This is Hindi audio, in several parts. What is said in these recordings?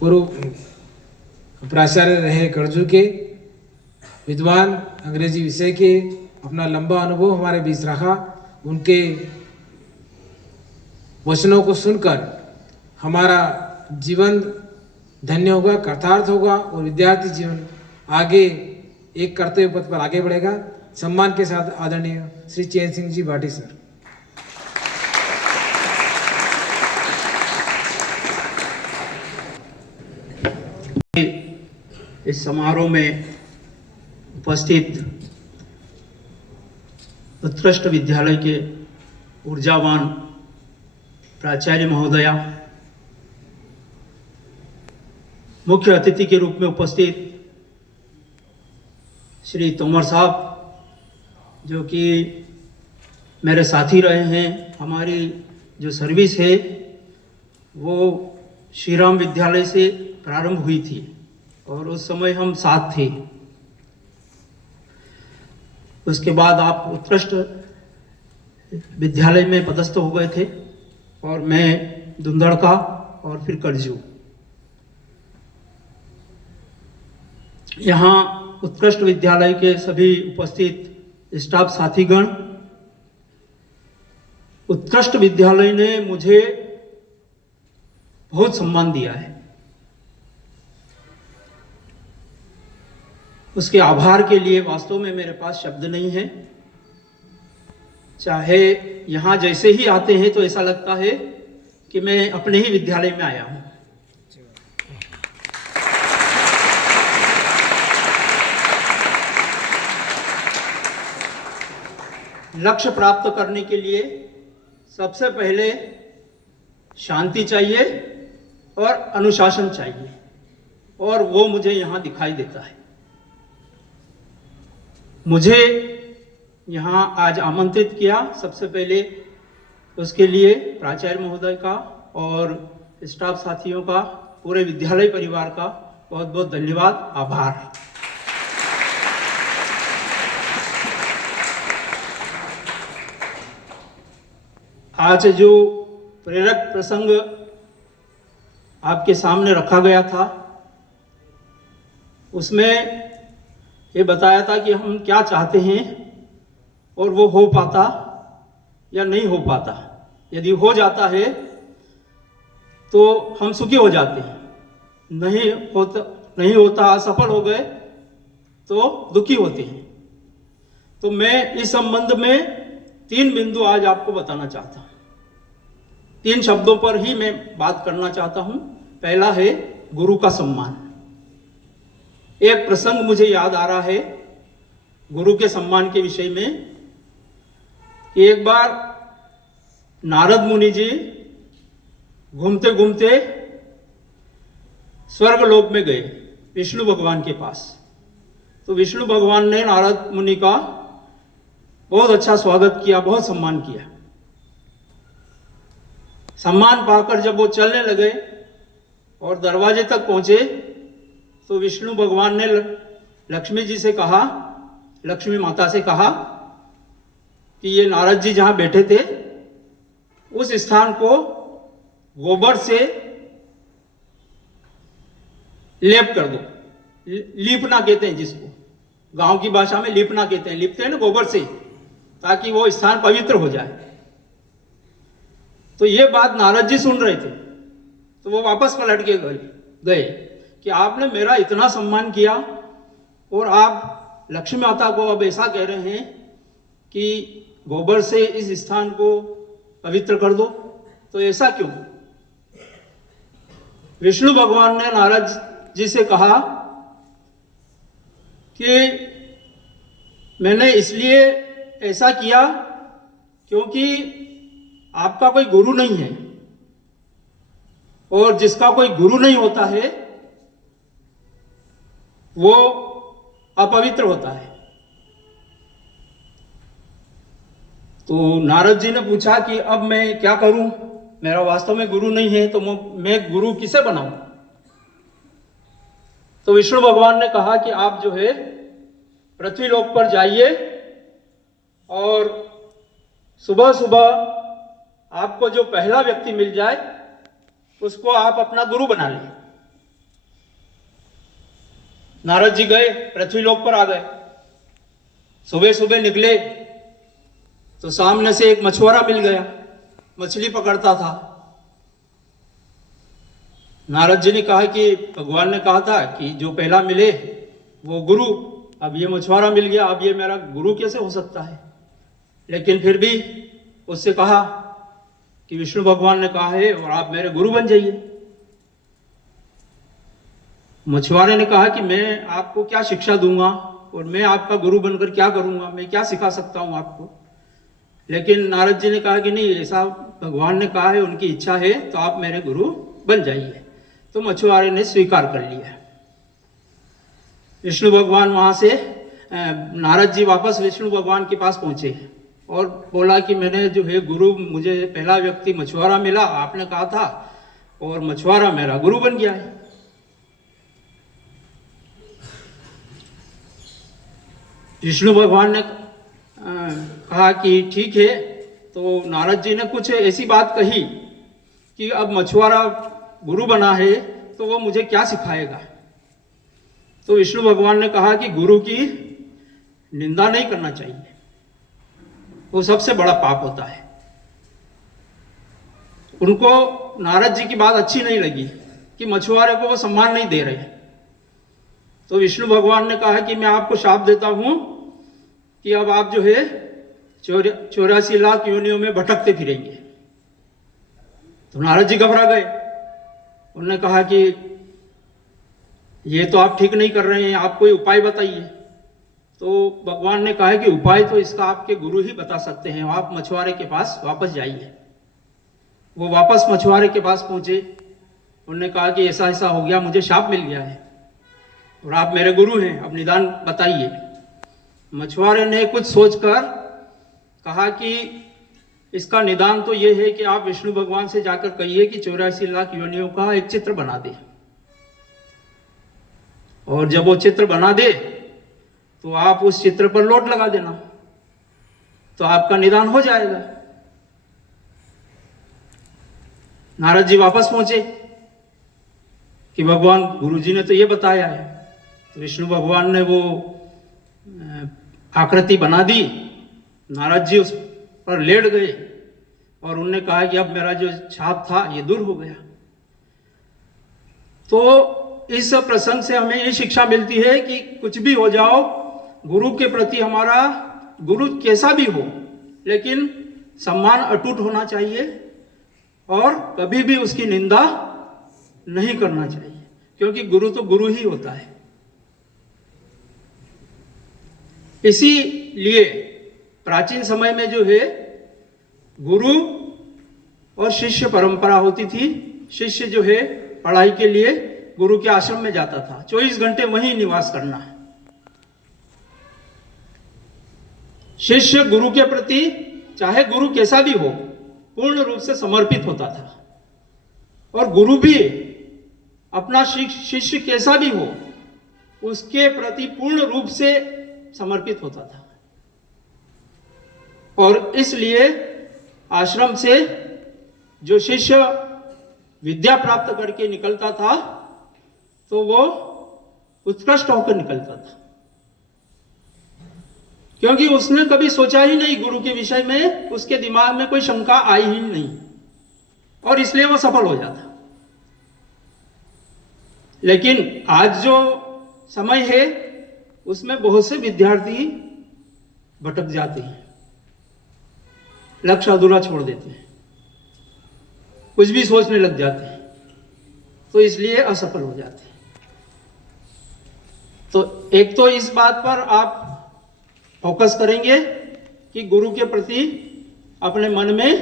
पूर्व प्राचार्य रहे करजू के, विद्वान, अंग्रेजी विषय के, अपना लंबा अनुभव हमारे बीच रखा। उनके वचनों को सुनकर हमारा जीवन धन्य होगा, कृतार्थ होगा और विद्यार्थी जीवन आगे एक कर्तव्य पथ पर आगे बढ़ेगा। सम्मान के साथ आदरणीय श्री चैन सिंह जी भाटी सर। इस समारोह में उपस्थित उत्कृष्ट विद्यालय के ऊर्जावान प्राचार्य महोदया, मुख्य अतिथि के रूप में उपस्थित श्री तोमर साहब, जो कि मेरे साथी रहे हैं। हमारी जो सर्विस है वो श्री राम विद्यालय से प्रारंभ हुई थी और उस समय हम साथ थे। उसके बाद आप उत्कृष्ट विद्यालय में पदस्थ हो गए थे और मैं धुंधड़का और फिर करजू। यहाँ उत्कृष्ट विद्यालय के सभी उपस्थित स्टाफ साथीगण, उत्कृष्ट विद्यालय ने मुझे बहुत सम्मान दिया है। उसके आभार के लिए वास्तव में मेरे पास शब्द नहीं है। चाहे यहाँ जैसे ही आते हैं तो ऐसा लगता है कि मैं अपने ही विद्यालय में आया हूँ। लक्ष्य प्राप्त करने के लिए सबसे पहले शांति चाहिए और अनुशासन चाहिए, और वो मुझे यहाँ दिखाई देता है। मुझे यहाँ आज आमंत्रित किया, सबसे पहले उसके लिए प्राचार्य महोदय का और स्टाफ साथियों का, पूरे विद्यालय परिवार का बहुत बहुत धन्यवाद, आभार। आज जो प्रेरक प्रसंग आपके सामने रखा गया था, उसमें ये बताया था कि हम क्या चाहते हैं और वो हो पाता या नहीं हो पाता। यदि हो जाता है तो हम सुखी हो जाते हैं, नहीं होता असफल हो गए तो दुखी होते हैं। तो मैं इस संबंध में 3 बिंदु आज आपको बताना चाहता हूँ। 3 शब्दों पर ही मैं बात करना चाहता हूँ। पहला है गुरु का सम्मान। एक प्रसंग मुझे याद आ रहा है गुरु के सम्मान के विषय में कि एक बार नारद मुनि जी घूमते घूमते स्वर्ग लोक में गए, विष्णु भगवान के पास। तो विष्णु भगवान ने नारद मुनि का बहुत अच्छा स्वागत किया, बहुत सम्मान किया। सम्मान पाकर जब वो चलने लगे और दरवाजे तक पहुंचे तो विष्णु भगवान ने लक्ष्मी जी से कहा, लक्ष्मी माता से कहा कि ये नारद जी जहां बैठे थे उस स्थान को गोबर से लेप कर दो। लीपना कहते हैं जिसको, गांव की भाषा में लीपना कहते हैं, लिपते हैं ना गोबर से, ताकि वो स्थान पवित्र हो जाए। तो ये बात नारद जी सुन रहे थे, तो वो वापस पलट के गए कि आपने मेरा इतना सम्मान किया और आप लक्ष्मी माता को अब ऐसा कह रहे हैं कि गोबर से इस स्थान को पवित्र कर दो, तो ऐसा क्यों? विष्णु भगवान ने नारद जी से कहा कि मैंने इसलिए ऐसा किया क्योंकि आपका कोई गुरु नहीं है, और जिसका कोई गुरु नहीं होता है वो अपवित्र होता है। तो नारद जी ने पूछा कि अब मैं क्या करूं, मेरा वास्तव में गुरु नहीं है, तो मैं गुरु किसे बनाऊं? तो विष्णु भगवान ने कहा कि आप जो है पृथ्वी लोक पर जाइए और सुबह सुबह आपको जो पहला व्यक्ति मिल जाए उसको आप अपना गुरु बना लें। नारद जी गए, पृथ्वीलोक पर आ गए। सुबह सुबह निकले तो सामने से एक मछुआरा मिल गया, मछली पकड़ता था। नारद जी ने कहा कि भगवान ने कहा था कि जो पहला मिले वो गुरु, अब ये मछुआरा मिल गया, अब ये मेरा गुरु कैसे हो सकता है। लेकिन फिर भी उससे कहा कि विष्णु भगवान ने कहा है और आप मेरे गुरु बन जाइए। मछुआरे ने कहा कि मैं आपको क्या शिक्षा दूंगा और मैं आपका गुरु बनकर क्या करूंगा, मैं क्या सिखा सकता हूं आपको। लेकिन नारद जी ने कहा कि नहीं, ऐसा भगवान ने कहा है, उनकी इच्छा है, तो आप मेरे गुरु बन जाइए। तो मछुआरे ने स्वीकार कर लिया। विष्णु भगवान वहां से नारद जी वापस विष्णु भगवान के पास पहुंचे और बोला कि मैंने जो है गुरु, मुझे पहला व्यक्ति मछुआरा मिला, आपने कहा था, और मछुआरा मेरा गुरु बन गया है। विष्णु भगवान ने कहा कि ठीक है। तो नारद जी ने कुछ ऐसी बात कही कि अब मछुआरा गुरु बना है तो वो मुझे क्या सिखाएगा। तो विष्णु भगवान ने कहा कि गुरु की निंदा नहीं करना चाहिए, वो सबसे बड़ा पाप होता है। उनको नारद जी की बात अच्छी नहीं लगी कि मछुआरे को वो सम्मान नहीं दे रहे। तो विष्णु भगवान ने कहा कि मैं आपको शाप देता हूं कि अब आप जो है 84 लाख योनियों में भटकते फिरेंगे। तो नारद जी घबरा गए। उन्होंने कहा कि ये तो आप ठीक नहीं कर रहे हैं, आप कोई उपाय बताइए। तो भगवान ने कहा कि उपाय तो इसका आपके गुरु ही बता सकते हैं, आप मछुआरे के पास वापस जाइए। वो वापस मछुआरे के पास पहुंचे। उन्होंने कहा कि ऐसा ऐसा हो गया, मुझे शाप मिल गया है और आप मेरे गुरु हैं, अब निदान बताइए। मछुआरे ने कुछ सोचकर कहा कि इसका निदान तो ये है कि आप विष्णु भगवान से जाकर कहिए कि 84 लाख योनियों का एक चित्र बना दे, और जब वो चित्र बना दे तो आप उस चित्र पर लोट लगा देना, तो आपका निदान हो जाएगा। नारद जी वापस पहुंचे कि भगवान, गुरुजी ने तो ये बताया है। तो विष्णु भगवान ने वो आकृति बना दी। नारद जी उस पर लेट गए और उन्होंने कहा कि अब मेरा जो छाप था ये दूर हो गया। तो इस प्रसंग से हमें ये शिक्षा मिलती है कि कुछ भी हो जाओ, गुरु के प्रति हमारा, गुरु कैसा भी हो, लेकिन सम्मान अटूट होना चाहिए और कभी भी उसकी निंदा नहीं करना चाहिए, क्योंकि गुरु तो गुरु ही होता है। इसीलिए प्राचीन समय में जो है गुरु और शिष्य परंपरा होती थी। शिष्य जो है पढ़ाई के लिए गुरु के आश्रम में जाता था, 24 घंटे वहीं निवास करना है। शिष्य गुरु के प्रति, चाहे गुरु कैसा भी हो, पूर्ण रूप से समर्पित होता था, और गुरु भी अपना शिष्य कैसा भी हो उसके प्रति पूर्ण रूप से समर्पित होता था। और इसलिए आश्रम से जो शिष्य विद्या प्राप्त करके निकलता था तो वो उत्कृष्ट होकर निकलता था, क्योंकि उसने कभी सोचा ही नहीं गुरु के विषय में, उसके दिमाग में कोई शंका आई ही नहीं, और इसलिए वो सफल हो जाता। लेकिन आज जो समय है उसमें बहुत से विद्यार्थी भटक जाते हैं, लक्ष्य अधूरा छोड़ देते हैं, कुछ भी सोचने लग जाते हैं, तो इसलिए असफल हो जाते हैं। तो एक तो इस बात पर आप फोकस करेंगे कि गुरु के प्रति अपने मन में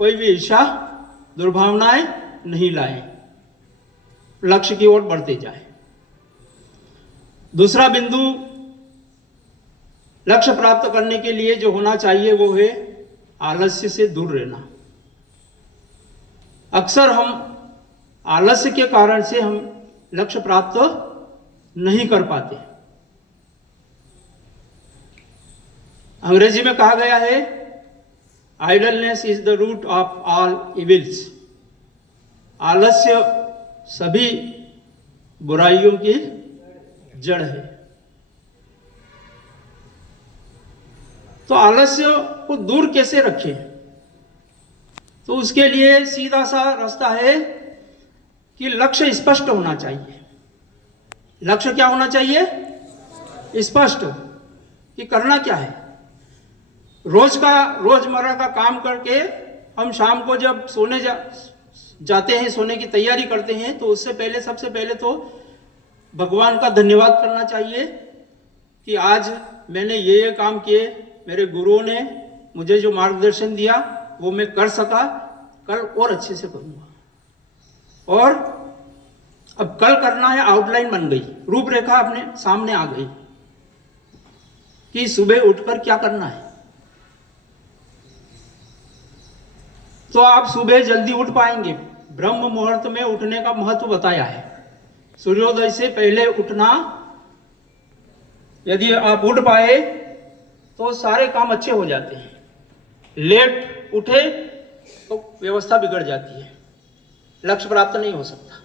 कोई भी ईर्ष्या, दुर्भावनाएं नहीं लाएं, लक्ष्य की ओर बढ़ते जाएं। दूसरा बिंदु, लक्ष्य प्राप्त करने के लिए जो होना चाहिए वो है आलस्य से दूर रहना। अक्सर हम आलस्य के कारण से हम लक्ष्य प्राप्त नहीं कर पाते। अंग्रेजी में कहा गया है, idleness is the root of all evils. आलस्य सभी बुराइयों की जड़ है। तो आलस्य को दूर कैसे रखें? तो उसके लिए सीधा सा रास्ता है कि लक्ष्य स्पष्ट होना चाहिए। लक्ष्य क्या होना चाहिए? स्पष्ट, कि करना क्या है। रोजमर्रा का काम करके हम शाम को जब सोने जाते हैं, सोने की तैयारी करते हैं, तो उससे पहले सबसे पहले तो भगवान का धन्यवाद करना चाहिए कि आज मैंने ये काम किए, मेरे गुरुओं ने मुझे जो मार्गदर्शन दिया वो मैं कर सका, कल और अच्छे से करूँगा। और अब कल करना है, आउटलाइन बन गई, रूपरेखा अपने सामने आ गई कि सुबह उठकर क्या करना है। तो आप सुबह जल्दी उठ पाएंगे। ब्रह्म मुहूर्त में उठने का महत्व बताया है। सूर्योदय से पहले उठना, यदि आप उठ पाए तो सारे काम अच्छे हो जाते हैं। लेट उठे तो व्यवस्था बिगड़ जाती है, लक्ष्य प्राप्त नहीं हो सकता।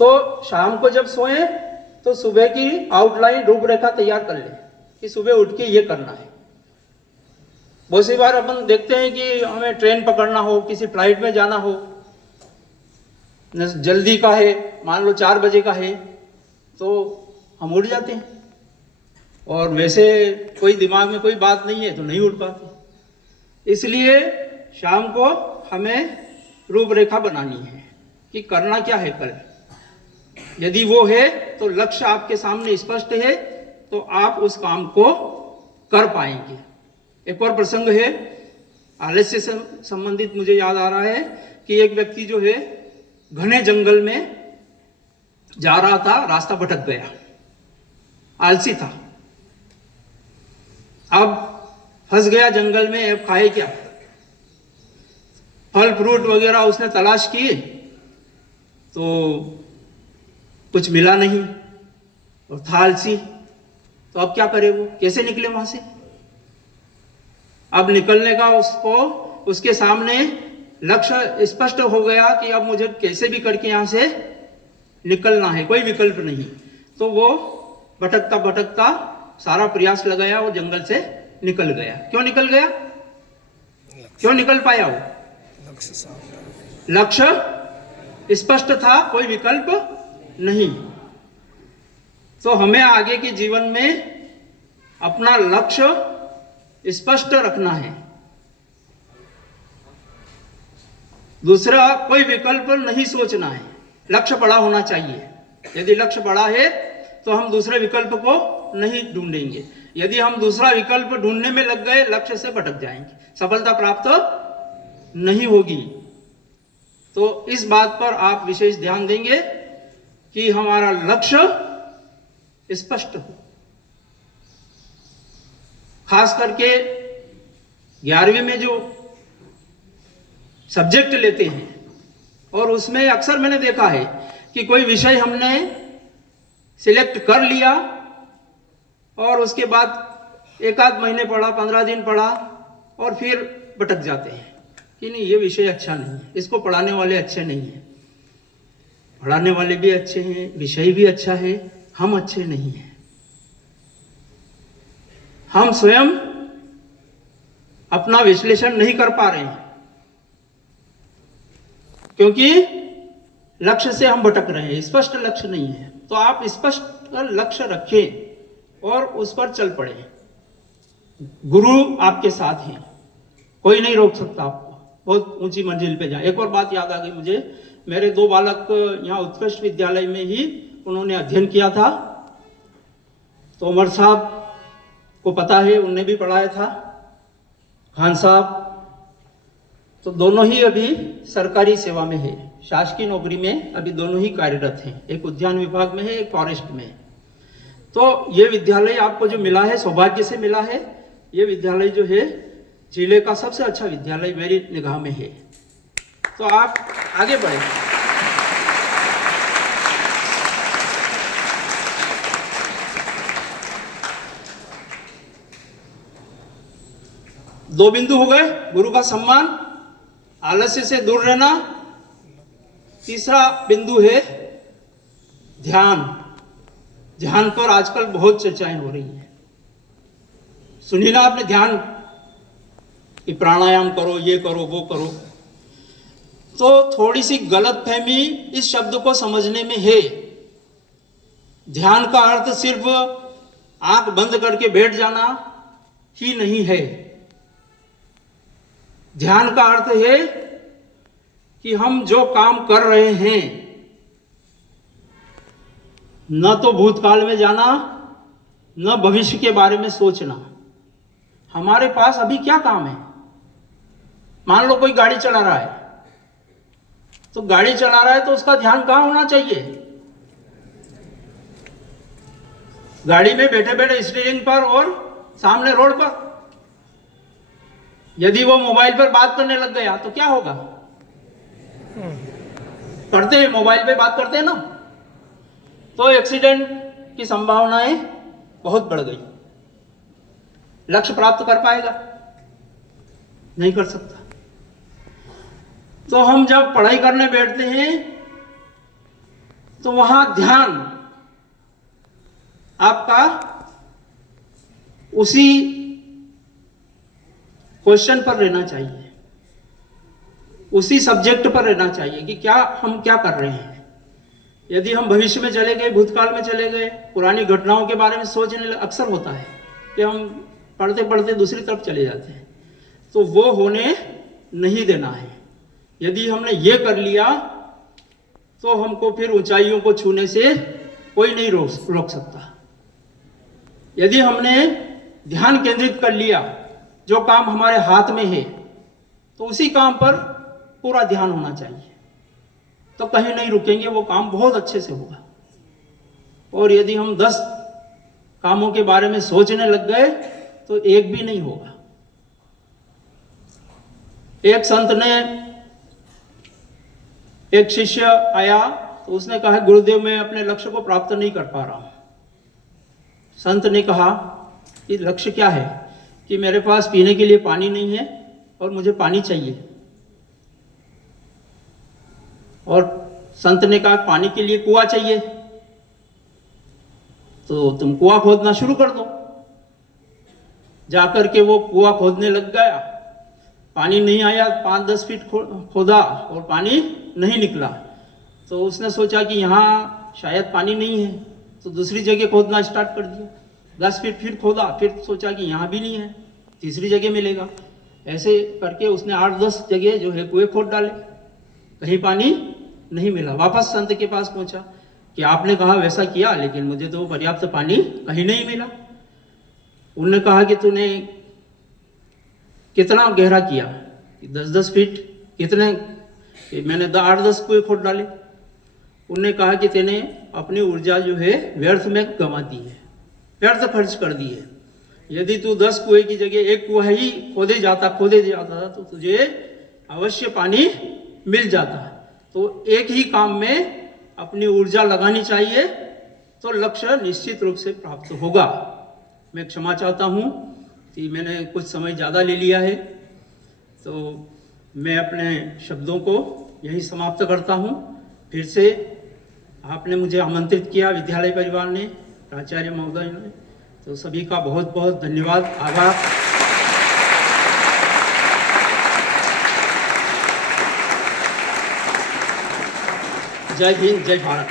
तो शाम को जब सोए तो सुबह की आउटलाइन रूपरेखा तैयार कर ले कि सुबह उठ के ये करना है। बहुत सी बार अपन देखते हैं कि हमें ट्रेन पकड़ना हो, किसी फ्लाइट में जाना हो, जल्दी का है, मान लो 4 बजे का है, तो हम उठ जाते हैं। और वैसे कोई दिमाग में कोई बात नहीं है तो नहीं उठ पाते। इसलिए शाम को हमें रूपरेखा बनानी है कि करना क्या है कल। यदि वो है तो लक्ष्य आपके सामने स्पष्ट है, तो आप उस काम को कर पाएंगे। एक और प्रसंग है आलस्य से संबंधित, मुझे याद आ रहा है कि एक व्यक्ति जो है घने जंगल में जा रहा था, रास्ता भटक गया, आलसी था। अब फंस गया जंगल में, अब खाए क्या? फल फ्रूट वगैरह उसने तलाश किए तो कुछ मिला नहीं, और था आलसी। तो अब क्या करे वो, कैसे निकले वहां से? अब निकलने का उसके सामने लक्ष्य स्पष्ट हो गया कि अब मुझे कैसे भी करके यहां से निकलना है, कोई विकल्प नहीं। तो वो भटकता भटकता सारा प्रयास लगाया, वो जंगल से निकल गया। क्यों निकल गया? क्यों निकल पाया वो? लक्ष्य स्पष्ट था, कोई विकल्प नहीं। तो हमें आगे के जीवन में अपना लक्ष्य स्पष्ट रखना है। दूसरा, कोई विकल्प नहीं सोचना है। लक्ष्य बड़ा होना चाहिए। यदि लक्ष्य बड़ा है तो हम दूसरे विकल्प को नहीं ढूंढेंगे। यदि हम दूसरा विकल्प ढूंढने में लग गए, लक्ष्य से भटक जाएंगे, सफलता प्राप्त नहीं होगी। तो इस बात पर आप विशेष ध्यान देंगे कि हमारा लक्ष्य स्पष्ट हो। खास करके 11वीं में जो सब्जेक्ट लेते हैं, और उसमें अक्सर मैंने देखा है कि कोई विषय हमने सिलेक्ट कर लिया और उसके बाद 1 आध महीने पढ़ा, 15 दिन पढ़ा, और फिर भटक जाते हैं कि नहीं, ये विषय अच्छा नहीं है, इसको पढ़ाने वाले अच्छे नहीं हैं। पढ़ाने वाले भी अच्छे हैं, विषय भी अच्छा है, हम अच्छे नहीं हैं। हम स्वयं अपना विश्लेषण नहीं कर पा रहे हैं, क्योंकि लक्ष्य से हम भटक रहे हैं, स्पष्ट लक्ष्य नहीं है। तो आप स्पष्ट लक्ष्य रखें और उस पर चल पड़े। गुरु आपके साथ हैं, कोई नहीं रोक सकता आपको बहुत ऊंची मंजिल पे जाए। एक और बात याद आ गई मुझे, मेरे 2 बालक यहाँ उत्कृष्ट विद्यालय में ही उन्होंने अध्ययन किया था। तो उमर साहब को पता है, उनने भी पढ़ाया था, खान साहब। तो दोनों ही अभी सरकारी सेवा में है, शासकीय नौकरी में अभी दोनों ही कार्यरत हैं। एक उद्यान विभाग में है, एक फॉरेस्ट में है। तो ये विद्यालय आपको जो मिला है, सौभाग्य से मिला है। ये विद्यालय जो है जिले का सबसे अच्छा विद्यालय मेरी निगाह में है। तो आप आगे बढ़े। दो बिंदु हो गए, गुरु का सम्मान, आलस्य से दूर रहना। तीसरा बिंदु है ध्यान। ध्यान पर आजकल बहुत चर्चाएं हो रही हैं। सुनी ना आपने ध्यान कि प्राणायाम करो, ये करो, वो करो। तो थोड़ी सी गलतफहमी इस शब्द को समझने में है। ध्यान का अर्थ सिर्फ आंख बंद करके बैठ जाना ही नहीं है। ध्यान का अर्थ है कि हम जो काम कर रहे हैं, न तो भूतकाल में जाना, न भविष्य के बारे में सोचना। हमारे पास अभी क्या काम है? मान लो कोई गाड़ी चला रहा है, तो गाड़ी चला रहा है तो उसका ध्यान कहां होना चाहिए? गाड़ी में बैठे बैठे स्टीयरिंग पर और सामने रोड पर। यदि वो मोबाइल पर बात करने लग गया तो क्या होगा? करते हैं, मोबाइल पे बात करते हैं ना, तो एक्सीडेंट की संभावनाएं बहुत बढ़ गई। लक्ष्य प्राप्त कर पाएगा? नहीं कर सकता। तो हम जब पढ़ाई करने बैठते हैं तो वहां ध्यान आपका उसी क्वेश्चन पर रहना चाहिए, उसी सब्जेक्ट पर रहना चाहिए कि क्या हम क्या कर रहे हैं। यदि हम भविष्य में चले गए, भूतकाल में चले गए, पुरानी घटनाओं के बारे में सोचने अक्सर होता है कि हम पढ़ते पढ़ते दूसरी तरफ चले जाते हैं, तो वो होने नहीं देना है। यदि हमने ये कर लिया तो हमको फिर ऊंचाइयों को छूने से कोई नहीं रोक सकता। यदि हमने ध्यान केंद्रित कर लिया, जो काम हमारे हाथ में है, तो उसी काम पर पूरा ध्यान होना चाहिए, तो कहीं नहीं रुकेंगे, वो काम बहुत अच्छे से होगा। और यदि हम 10 कामों के बारे में सोचने लग गए तो एक भी नहीं होगा। एक संत ने, एक शिष्य आया तो उसने कहा, गुरुदेव मैं अपने लक्ष्य को प्राप्त नहीं कर पा रहा हूं। संत ने कहा कि लक्ष्य क्या है? कि मेरे पास पीने के लिए पानी नहीं है और मुझे पानी चाहिए। और संत ने कहा पानी के लिए कुआं चाहिए, तो तुम कुआं खोदना शुरू कर दो। जाकर के वो कुआं खोदने लग गया, पानी नहीं आया, 5-10 फीट खोदा और पानी नहीं निकला। तो उसने सोचा कि यहाँ शायद पानी नहीं है, तो दूसरी जगह खोदना स्टार्ट कर दिया। 10 फीट फिर खोदा, फिर सोचा कि यहाँ भी नहीं है, तीसरी जगह मिलेगा। ऐसे करके उसने 8-10 जगह जो है कुएं खोद डाले, कहीं पानी नहीं मिला। वापस संत के पास पहुंचा कि आपने कहा वैसा किया, लेकिन मुझे तो पर्याप्त पानी कहीं नहीं मिला। उन्होंने कहा कि तूने कितना गहरा किया? 10-10 फीट। कितने? मैंने 8-10 कुएं खोद डाले। उन्होंने कहा कि तेने अपनी ऊर्जा जो है व्यर्थ में गंवा दी है, व्यर्थ खर्च कर दी है। यदि तू 10 कुएं की जगह एक कुआं ही खोदे जाता था तो तुझे अवश्य पानी मिल जाता। तो एक ही काम में अपनी ऊर्जा लगानी चाहिए, तो लक्ष्य निश्चित रूप से प्राप्त होगा। मैं क्षमा चाहता हूँ कि मैंने कुछ समय ज़्यादा ले लिया है, तो मैं अपने शब्दों को यही समाप्त करता हूँ। फिर से आपने मुझे आमंत्रित किया, विद्यालय परिवार ने, प्राचार्य महोदय ने, तो सभी का बहुत बहुत धन्यवाद, आभार। जय हिंद, जय भारत।